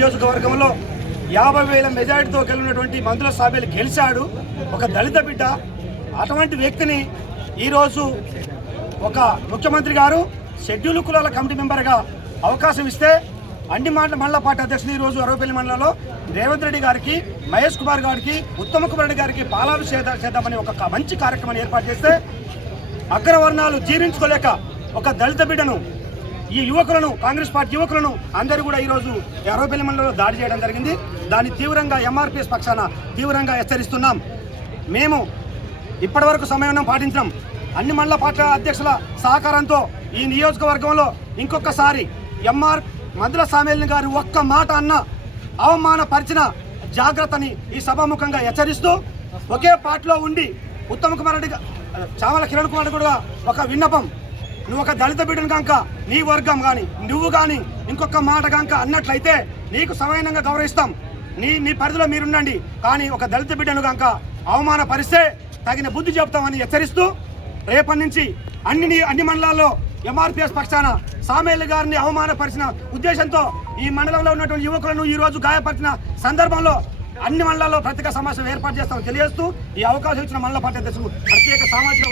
నియోజకవర్గంలో 50,000 మెజారిటీతో గెలిచినటువంటి మందుల సాబేలు గెలిచాడు. ఒక దళిత బిడ్డ. అటువంటి వ్యక్తిని ఈరోజు ఒక ముఖ్యమంత్రి గారు షెడ్యూల్ కులాల కమిటీ మెంబర్గా అవకాశం ఇస్తే అన్ని మండల పార్టీ అధ్యక్షులు ఈరోజు అరవపల్లి మండలంలో రేవంత్ రెడ్డి గారికి, మహేష్ కుమార్ గారికి, ఉత్తమ్ కుమార్ రెడ్డి గారికి పాలాభిషేకం చేద్దామని ఒక మంచి కార్యక్రమాన్ని ఏర్పాటు చేస్తే అగ్రవర్ణాలు జీర్ణించుకోలేక ఒక దళిత బిడ్డను, ఈ యువకులను, కాంగ్రెస్ పార్టీ యువకులను అందరూ కూడా ఈరోజు అరవపల్లి మండలంలో దాడి చేయడం జరిగింది. దాన్ని తీవ్రంగా ఎంఆర్పీఎస్ పక్షాన తీవ్రంగా హెచ్చరిస్తున్నాం. మేము ఇప్పటివరకు సమయం పాటించాం. అన్ని మండల పార్టీ అధ్యక్షుల సహకారంతో ఈ నియోజకవర్గంలో ఇంకొకసారి మందుల సామేల్ని గారు ఒక్క మాట అన్న అవమానపరిచిన జాగ్రత్తని ఈ సభాముఖంగా హెచ్చరిస్తూ ఒకే పార్టీలో ఉండి ఉత్తమ్ కుమార్ రెడ్డి, చామల కిరణ్ కుమార్ కూడా ఒక విన్నపం, నువ్వు ఒక దళిత బిడ్డను కనుక నీ వర్గం కానీ నువ్వు కానీ ఇంకొక మాట కనుక అన్నట్లయితే నీకు సమానంగా గౌరవిస్తాం, నీ పరిధిలో మీరుండండి, కానీ ఒక దళిత బిడ్డను కనుక అవమానపరిస్తే తగిన బుద్ధి చెప్తామని హెచ్చరిస్తూ రేపటి నుంచి అన్ని మండలాల్లో ఎంఆర్పీఎస్ పక్షాన సామేల్ గారిని అవమానపరిచిన ఉద్దేశంతో ఈ మండలంలో ఉన్నటువంటి యువకులను ఈ రోజు గాయపరిచిన సందర్భంలో అన్ని మండలాల్లో ప్రత్యేక సమావేశం ఏర్పాటు చేస్తామని తెలియజేస్తూ ఈ అవకాశం ఇచ్చిన మండల పార్టీ అధ్యక్షులు ప్రత్యేక సామాజిక